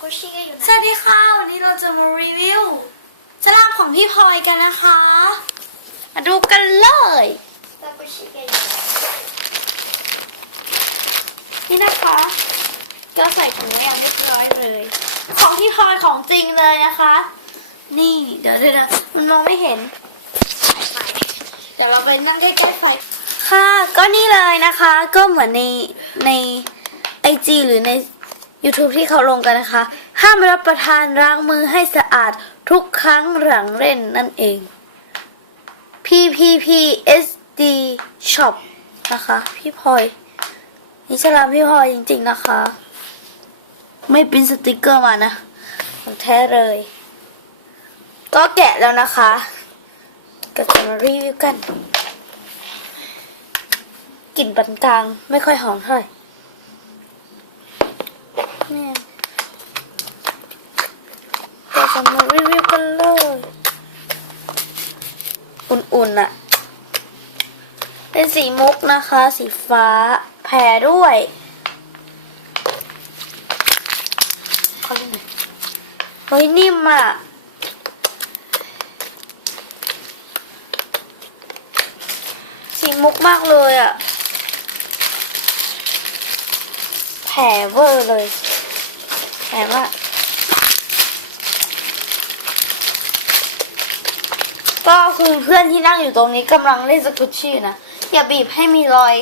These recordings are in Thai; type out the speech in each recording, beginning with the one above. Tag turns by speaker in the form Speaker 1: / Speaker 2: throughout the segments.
Speaker 1: กุชชี่ก็อยู่ไหน
Speaker 2: สวัสดีค่ะ วันนี้เราจะมารีวิวสลามของพี่พลอยกันนะคะ มาดูกันเลย
Speaker 1: ซากุชิก็อยู่ไหน
Speaker 2: นี่นะคะก็ใส่ถุงไว้อย่างเรียบร้อยเลย ของพี่พลอยของจริงเลยนะคะ นี่เดี๋ยวเดี๋ยวมันมองไม่เห็นไฟเดี๋ยวเราไปนั่งใกล้ๆไฟค่ะ ก็นี่เลยนะคะ ก็เหมือนในในไอจีหรือใน YouTube ที่เขาลงกันนะคะ ห้ามรับประทานล้างมือให้สะอาดทุกครั้งหลังเล่นนั่นเอง PPPSD Shop นะคะ พี่พลอยนี่ฉลามพี่พลอยจริง ๆ นะคะ ไม่ปริ้นสติกเกอร์มานะของแท้เลย ก็แกะแล้วนะคะ ก็จะมารีวิวกันกลิ่นปานกลางไม่ค่อยหอมเท่าไหร่เนี่ย ก็จะมารีวิวกันเลย อุ่นๆอะเป็นสีมุกนะคะ สีฟ้า แผ่ด้วยเขาเรียกไงเฮ้ยนิ่มอะสีมุกมากเลยอะแผ่เวอร์เลยแผ่มา กก็คือเพื่อนที่นั่งอยู่ตรงนี้กำลังเล่นสกุชชี่นะ อย่าบีบให้มีรอย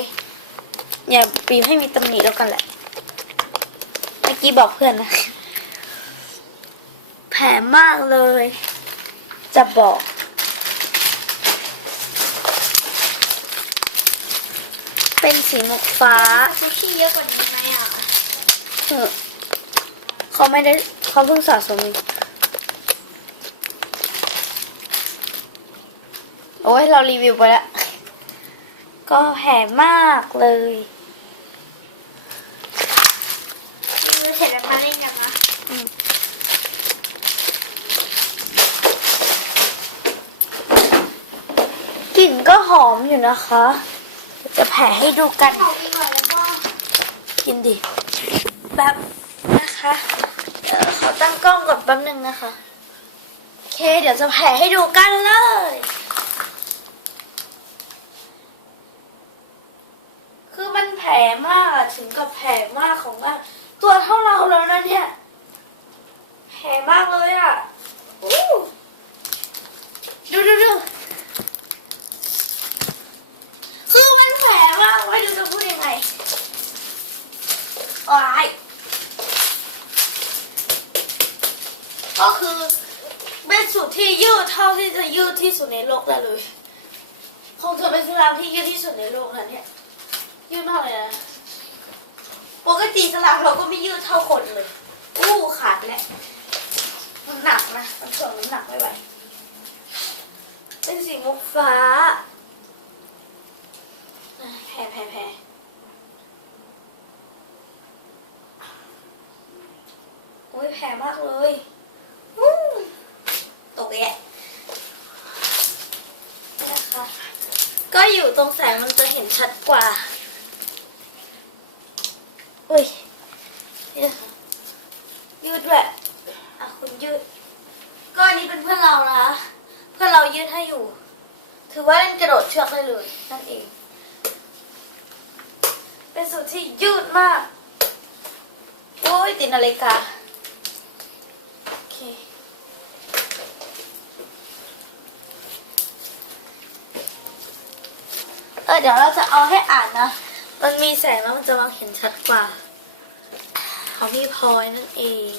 Speaker 2: อย่าบีบให้มีตำหนิแล้วกันแหละ เมื่อกี้บอกเพื่อนนะ แผลมากเลย จะบอก เป็นสีมุกฟ้า
Speaker 1: ซากุชิเยอะกว่านี้ไหมอะ
Speaker 2: เออเขาไม่ได้เขาเพิ่งสะสม องโอ้ยเรารีวิวไปแล้ว ก็แผ่มากเลย
Speaker 1: รีวิวเสร็จแล้วมาเล่นกันนะ
Speaker 2: กลิ่นก็หอมอยู่นะคะเดี๋ยวจะแผ่ให้ดูกัน
Speaker 1: ของอีกหน่อยแล้วก็
Speaker 2: กินดิแบบนะคะเดี๋ยวขอตั้งกล้องก่อนแป๊บนึงนะคะ โอเค เดี๋ยวจะแผ่ให้ดูกันเลย คือมันแผลมากอะ ถึงกับแผลมากของมากตัวเท่าเราแล้วนะเนี่ยแผลมากเลยอะอู้ดูดูดูคือมันแผลมากไม่รู้จะพูดยังไงโอ้ยก็คือเป็นสุดที่ยืดเท่าที่จะยืดที่สุดในโลกได้เลยคงจะเป็นสลามที่ยืดที่สุดในโลกนะเนี่ยยืดมากเลยนะ ปกติสลามเราก็ไม่ยืดเท่าคนเลย อู้ขาดแล้วมันหนักนะ มันถ่วงน้ำหนักไม่ไหวเป็นสีมุกฟ้าแผ่แผ่แผ่โอ้ยแผ่มากเลยตกแยะนะคะก็อยู่ตรงแสงมันจะเห็นชัดกว่า อุ้ยนี่นะยืดด้วยอะคุณยืด ก็อันนี้เป็นเพื่อนเรานะคะเพื่อนเรายืดให้อยู่ ถือว่าเล่นกระโดดเชือกได้เลยนั่นเอง เป็นสูตรที่ยืดมากโอ้ยติดนาฬิกาโอเคเออเดี๋ยวเราจะเอาให้อ่านนะ มันมีแสงแล้วมันจะมองเห็นชัดกว่า ของพี่พลอยนั่นเอง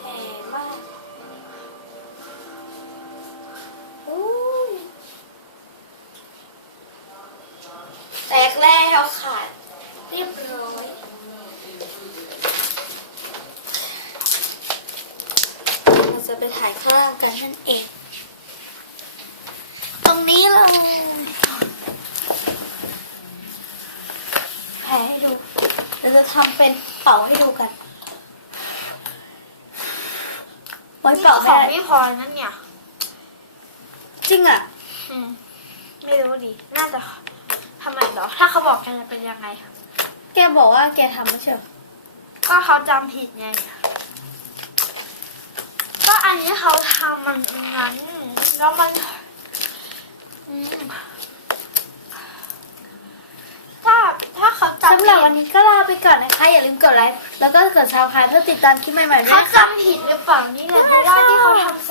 Speaker 2: แพงมากอุ้ยแตกแล้วขาดเรียบร้อย เราจะ ไปถ่ายข้างล่างกันนั่นเอง ตรงนี้เลยแผลให้ดูเราจะทำเป็นเป่าให้ดูกันไว้เป่า
Speaker 1: ข
Speaker 2: ไม่
Speaker 1: อง
Speaker 2: ได้
Speaker 1: พี่พลอยนั่นเนี่ย
Speaker 2: จริงอะ
Speaker 3: อืม ไม่รู้ดิ น่าจะทำไมเหรอ ถ้าเขาบอกกันจะเป็นยังไง
Speaker 2: แกบอกว่าแกทำไม่ใช่เหรอ
Speaker 3: ก็เขาจำผิดไงก็ อันนี้เขาทำมันงั้นแล้วมันอืมถ้าถ้าเขาจำ
Speaker 2: สำหรับ
Speaker 3: ผิ
Speaker 2: วัน
Speaker 3: ด
Speaker 2: นี้ก็ลาไปก่อนนะคะ อย่าลืมกดไลค์แล้วก็กดซับสไครต์เพื่อติดตามคลิปใหม่ๆด้วย
Speaker 3: เขา
Speaker 2: นะคะ
Speaker 3: จำผิดหรือเปล่านี่แหละเพราะว่าที่เขาทำ